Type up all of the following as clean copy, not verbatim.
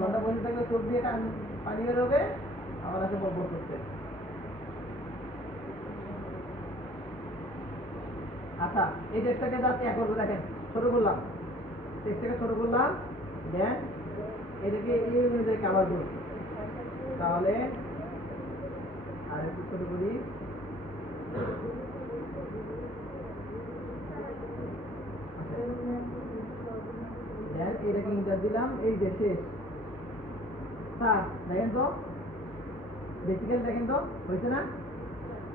ঘন্টা বসে থাকলে চোখ দিয়ে পানি বেরোবে, আবার আছে বকবক করতে। আচ্ছা, এই টেস্টটাকে যাচ্ছে এক করবো, দেখেন ছোট করলাম, টেস্টটাকে ছোট করলাম, দেন এটাকে এই অনুযায়ী কাভার করব। তাহলে আর একটু ছোট করি, দেন এটাকে ইন্টার দিলাম, এই যে শেষ। স্যার দেখেন তো, বেসিক্যালি দেখেন তো হয়েছে না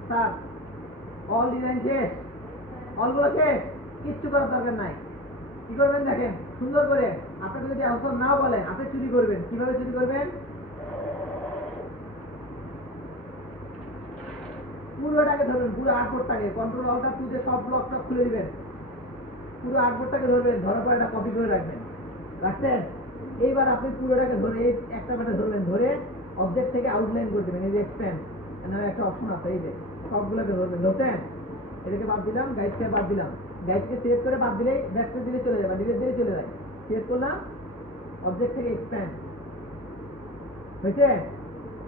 স্যার? অল ডিজাইন শেষ, অলগুলো শেষ, কিচ্ছু করার দরকার নাই। কি করবেন দেখেন সুন্দর করে, আপনাকে যদি আনসার না বলেন আপনি চুরি করবেন। কিভাবে চুরি করবেন? পুরোটাকে ধরবেন, পুরো আর্টবোর্ডটাকে কন্ট্রোল অল্টার টুতে সব ব্লকটা খুলে দিবেন, পুরো আর্টবোর্ডটাকে ধরবেন, ধরার পর এটা কপি করে রাখবেন। রাখছেন? এইবার আপনি পুরোটাকে ধরে এই একটা ব্যাটা ধরবেন, ধরে অবজেক্ট থেকে আউটলাইন করে দেবেন। এই যে এক্সপ্যান্ড নামে একটা অপশন আছে, এই যে সবগুলোকে ধরবেন। ধরতেন? এটাকে বাদ দিলাম, গাইডকে বাদ দিলাম, গাইডকে সিলেক্ট করে বাদ দিলেই ব্যাকটা দিলে চলে যাবে, ডিলেট দিলে চলে যায়। সিলেক্ট করলাম, অবজেক্ট থেকে এক্সপ্যান্ড হয়েছে,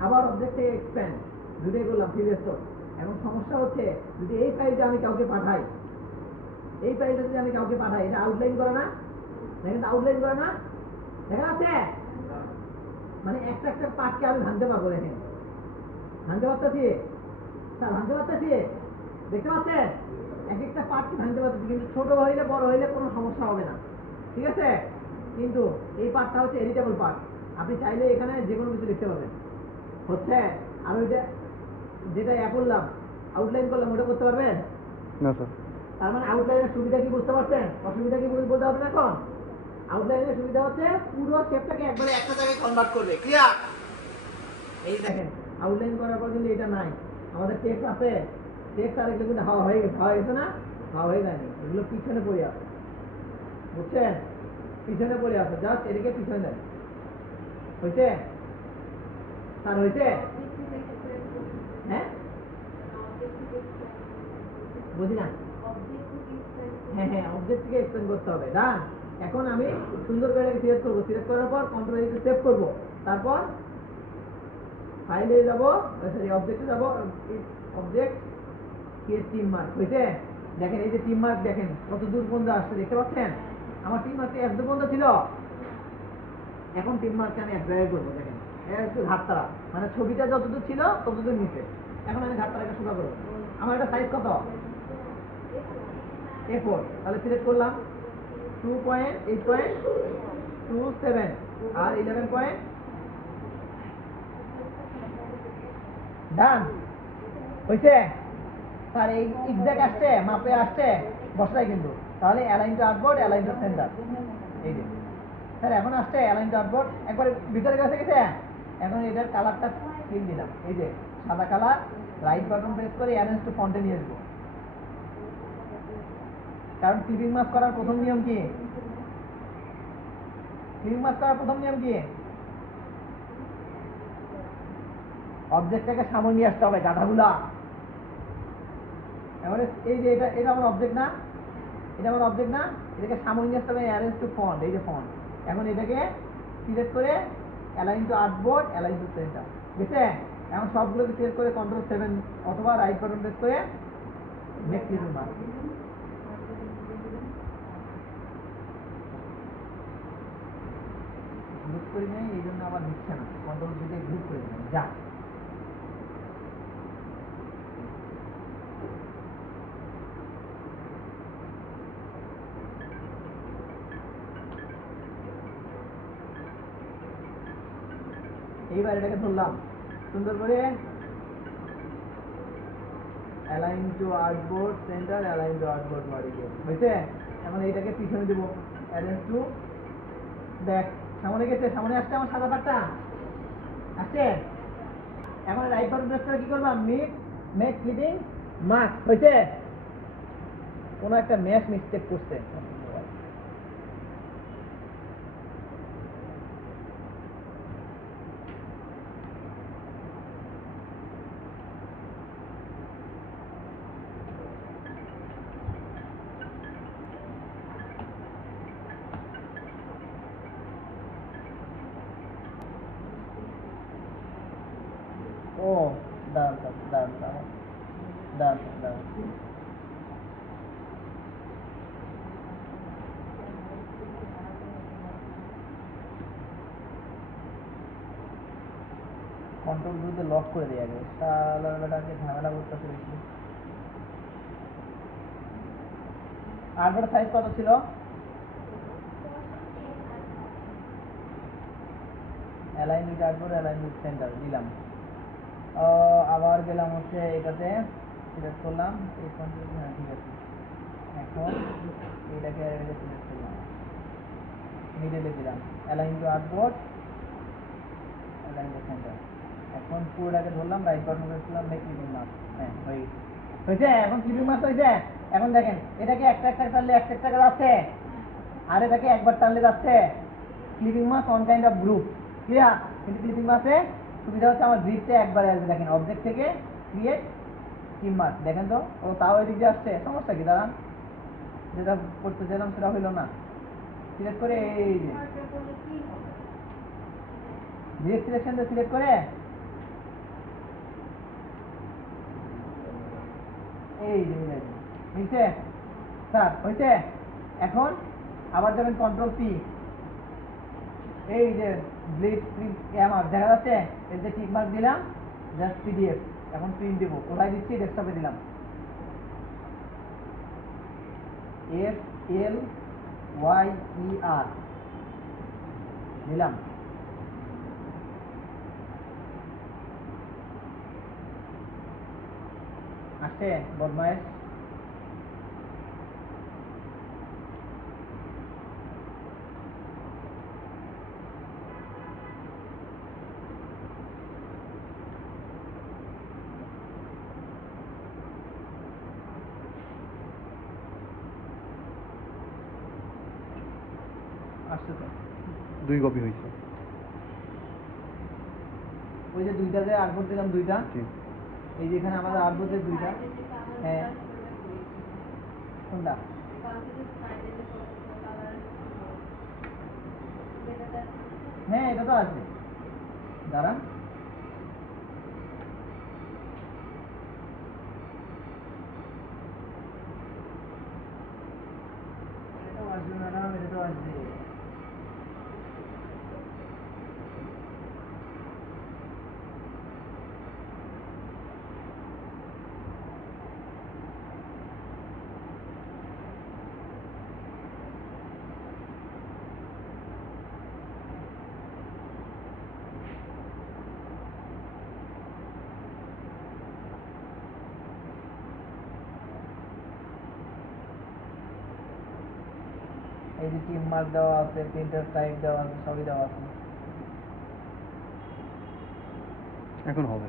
আবার অবজেক্ট থেকে এক্সপ্যান্ড, দুটোই করলাম ফ্রি স্টোর। এখন সমস্যা হচ্ছে যদি এই ফাইলটা আমি কাউকে পাঠাই, এই ফাইলটা যদি আমি কাউকে পাঠাই, এটা আউটলাইন করে না? দেখেন আউটলাইন করে না, দেখা আছে? মানে একটা একটা পার্টকে আমি ভাঙতে পারবো, দেখেন ভাঙতে পারতেছি স্যার, ভাঙতে পারতেছি, দেখতে পাচ্ছেন? এক একটা পার্টকে ভাঙতে পারতেছি, কিন্তু ছোট হইলে বড় হইলে কোনো সমস্যা হবে না, ঠিক আছে? কিন্তু এই পার্টটা হচ্ছে এডিটেবল পার্ট, আপনি চাইলে এখানে যে কোনো কিছু লিখতে পারবেন। হচ্ছে আর ওইটা যেটা করলাম আউটলাইন করলাম, ওটা করতে পারবেন না স্যার। তার মানে আউটলাইনের সুবিধা কি বুঝতে পারছেন? অসুবিধা কি বলতে হবে না? এখন আউটলাইনের সুবিধা হচ্ছে পুরো শেপটাকে একবারে একটা জায়গায় কনভার্ট করবে। ক্লিয়ার? এই দেখেন আউটলাইন করার পর কিন্তু এটা নাই, আমাদের টেক্সট আছে, টেক্সট আর এগুলো কিন্তু হাওয়া হয়ে গেছে, হাওয়া গেছে না? হাওয়া হয়ে যায়নি, এগুলো পিছনে পড়ে আছে, বুঝছেন? পিছনে পড়ে আছে, জাস্ট এদিকে পিছনে দেন। হয়েছে স্যার? হয়েছে? হ্যাঁ বুঝি না। হ্যাঁ হ্যাঁ, অবজেক্ট থেকে এক্সপ্লেন করতে হবে। ডান। এখন আমি সুন্দর করে সিলেক্ট করবো, সিলেক্ট করার পর কন্ট্রোল এ সেভ করবো, তারপর ফাইলে যাব, সরি অবজেক্টে যাব, অবজেক্ট ক্রিয়েট টিম মার্ক। হয়েছে? দেখেন এই যে টিম মার্ক, দেখেন কত দূর পর্যন্ত আসছে, দেখতে পাচ্ছেন? আমার টিম মার্কটা এত দূর পর্যন্ত ছিল, এখন টিম মার্কটা আমি এক জায়গায় করবো। দেখেন একটু ঘাটতারা, মানে ছবিটা যতদূর ছিল ততদূর নিচে, এখন আমি ঘাটতারাকে সোজা করবো। আমার এটা সাইজ কত? A4। তাহলে সিলেক্ট করলাম 2.8.27 আর 11. ডান। হয়েছে স্যার? এই এক্সাক্ট আসছে, মাপে আসছে, বসাই কিন্তু। তাহলে align two artboard, align two centre, এই যে স্যার এখন আসছে অ্যালাইন টু আর্টবোর্ড, একবার ভিতরে গেছে গেছে। এখন এটার কালারটা ফিল দিলাম, এই যে সাদা কালার, রাইট বাটন প্রেস করে অ্যারেঞ্জ টু ফন্টে নিয়ে আসবো। কারণ ক্লিপিং মাস্ক করার প্রথম নিয়ম কি? ক্লিপিং মাস্ক করার প্রথম নিয়ম কি? অবজেক্টটাকে সামনে নিয়ে আসতে হবে, গাধাগুলা। এবারে এই যে এটা এটা আমার অবজেক্ট না, এটা আমার অবজেক্ট না, এটাকে সামনে নিয়ে আসতে হবে, অ্যারেঞ্জ টু ফন্ট, এই যে ফন্ট। এখন এটাকে সিলেক্ট করে align two artboard, align two centre, বুঝছে? এখন সবগুলোকে সিলেক্ট করে কন্ট্রোল 7 অথবা রাইট বাটন প্রেস করে মেক ক্লিপিং মার্ক। গ্রুপ করে নেই, এই জন্য আবার নিচ্ছে না, কন্ট্রোল দিতে গ্রুপ করে নেই, যা। এইবার এটাকে ধরলাম সুন্দর করে, align two artboard centre, align two artboard margin. হয়েছে? এখন এইটাকে পিছনে দেবো, অ্যারেঞ্জ টু ব্যাক। সামনে গেছে, সামনে আসছে আমার সাদা পাটটা আসছে। এখন রাইট বাটন প্রেস করে কি করলাম? Make clipping mark. হয়েছে? কোনো একটা ম্যাচ মিস্টেক করছে, ও দাঁড়ান স্যার, দাঁড়ান দাঁড়ান দাঁড়ান দাঁড়ান। কন্ট্রোল গ্রুপে লক করে দেয় আগে, শালাটাকে ঝামেলা করতেছে বেশি। আর্টবোর্ডের সাইজ কত ছিল? Align with artboard, align with centre দিলাম। আবার গেলাম হচ্ছে এটাতে, সিলেক্ট করলাম এই কন্ট্রোল, হ্যাঁ ঠিক আছে। এখন এটাকে সিলেক্ট করলাম, মিডলে দিলাম align two artboard, align two centre. এখন পুরোটাকে ধরলাম, রাইট বাটন প্রেস করলাম, মেক ক্লিপিং মাস্ক। হ্যাঁ হয়েছে। এখন ক্লিপিং মাস্ক হয়েছে। এখন দেখেন এটাকে একটা একটা টানলে একটা একটা যাচ্ছে, আর এটাকে একবার টানলে যাচ্ছে। Clipping mask on kind of group, clear? কিন্তু ক্লিপিং মাস্কে সুবিধা হচ্ছে আমার গ্রিপটা একবারে আসবে। দেখেন অবজেক্ট থেকে ক্রিয়েট ক্লিপ মাস্ক, দেখেন তো ও তাও এদিক দিয়ে আসছে, সমস্যা কি? দাঁড়ান, যেটা করতে চাইলাম সেটা হইলো না। সিলেক্ট করে এই যে ডিরেক্ট সিলেকশন দিয়ে সিলেক্ট করে এই যে মিলছে স্যার, হয়েছে। এখন আবার যাবেন কন্ট্রোল পি, এই যে ব্লিড প্রিন্ট মার্ক দেখা যাচ্ছে, এর যে টিক মার্ক দিলাম, জাস্ট পিডিএফ। এখন প্রিন্ট দেবো, কোথায় দিচ্ছি? ডেস্কটপে দিলাম, FLYER দিলাম। আসছে বদমাইশ। আসছে তো, 2 কপি হয়েছে। ওই যে দুইটা যে আর্টবোর্ড দিলাম, দুইটা এই যে এখানে আমাদের আর্টবোর্ডের দুইটা। হ্যাঁ কোনটা? হ্যাঁ এটা তো আছে, দাঁড়ান। এটাও আসবে ম্যাডাম, এটা তো আসবে। এই যে টিম মার্ক দেওয়া আছে, প্রিন্টার টাইপ দেওয়া আছে, সবই দেওয়া আছে। এখন হবে।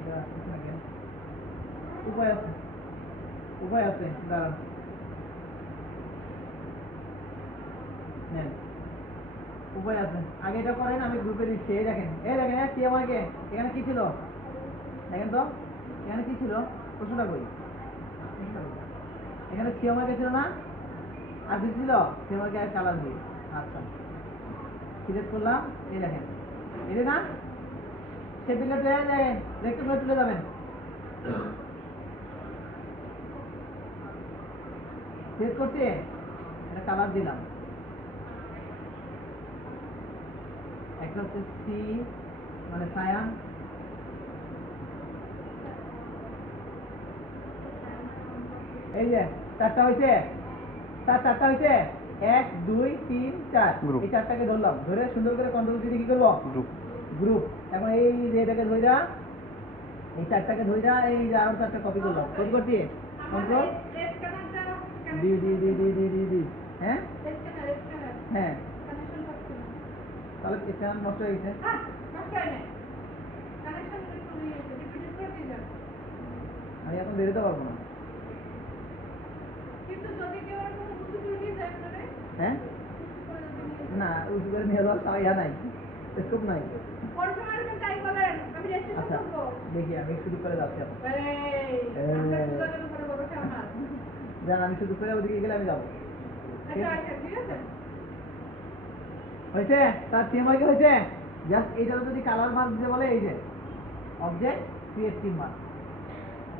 এটা আসছে না কেন? উপায় আছে, উপায় আছে, দাঁড়ান নেন, উপায় আছে। আগে এটা করেন, আমি গ্রুপে দিচ্ছি। এই দেখেন, এই দেখেন কি আমাকে এখানে কি ছিল দেখেন তো, এখানে কি ছিল? প্রশ্নটা কই? এখানে সিএমআরকে ছিল না, আর কিছু ছিল? সিএমআরকে আর কালার দিয়ে। আচ্ছা সিলেক্ট করলাম, এই দেখেন এটা না, সে পিলে তুলে দেখেন, দেখতে করে তুলে যাবেন। সিলেক্ট করছি, এটা কালার দিলাম। একটা হচ্ছে সি মানে সায়ান, এই যে চারটা হয়েছে, চারটা হয়েছে, 1 2 3 4, Group. এই চারটাকে ধরলাম, ধরে সুন্দর করে কন্ট্রোল দিয়ে কি করবো? গ্রুপ। গ্রুপ। এখন এই যে এটাকে ধরে এই চারটাকে ধইরা এই যে আরো চারটা কপি করলাম, কপি করছি কন্ট্রোল ডি, হ্যাঁ হ্যাঁ, তাহলে স্ক্যান নষ্ট হয়ে গেছে। আমি এখন বেরোতে পারবো না। হ্যাঁ না, উঁচু করে নিয়ে যাওয়ার ইয়া নাই, স্কোপ নাই। আচ্ছা দেখি আমি শুরু করে যাচ্ছি এখন। জান আমি শুধু করে ওদিকে গেলে আমি যাবো। হয়েছে তার টিম ওয়ার্ক হয়েছে। জাস্ট এইটার যদি কালার মার্ক দিতে বলে, এই যে object create team mark,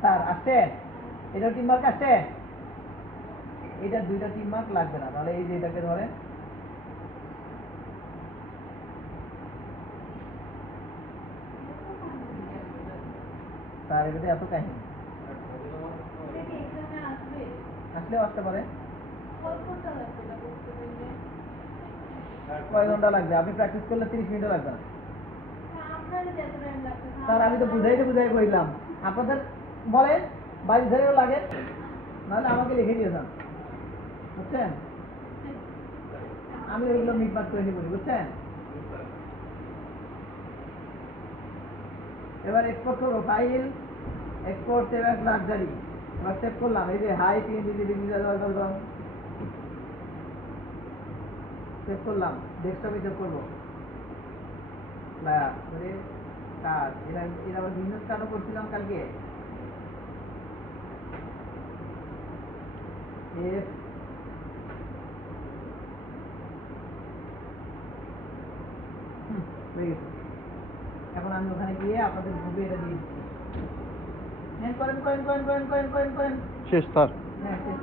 sir আসছে, এটা টিম মার্ক আসছে। এটা দুইটা টিম মার্ক লাগবে না, তাহলে এই যে এটাকে ধরে তার এটাতে এত কাহিনী আসলেও আসতে পারে। কয় ঘন্টা লাগবে? আপনি প্র্যাকটিস করলে 30 মিনিটও লাগবে না স্যার। আমি তো বুঝাই বললাম, আপনাদের বলেন 22,000 লাগে, নাহলে আমাকে লিখে দিয়ে যান, বুঝছেন? আমি ওইগুলো মিটমাট করে নিব, বুঝছেন? এবার এক্সপোর্ট করবো, file export save as luxury. এবার সেভ করলাম, এই যে হাই সেভ করলাম, ডেস্কটপে সেভ করবো। কাজ এরা আবার বিজনেস কার্ডও করছিলাম কালকে। হয়ে গেছে। এখন আমি ওখানে গিয়ে আপনাদের গ্রুপে এটা দিয়ে দিচ্ছি। হ্যাঁ করেন। শেষ স্যার। হ্যাঁ শেষ।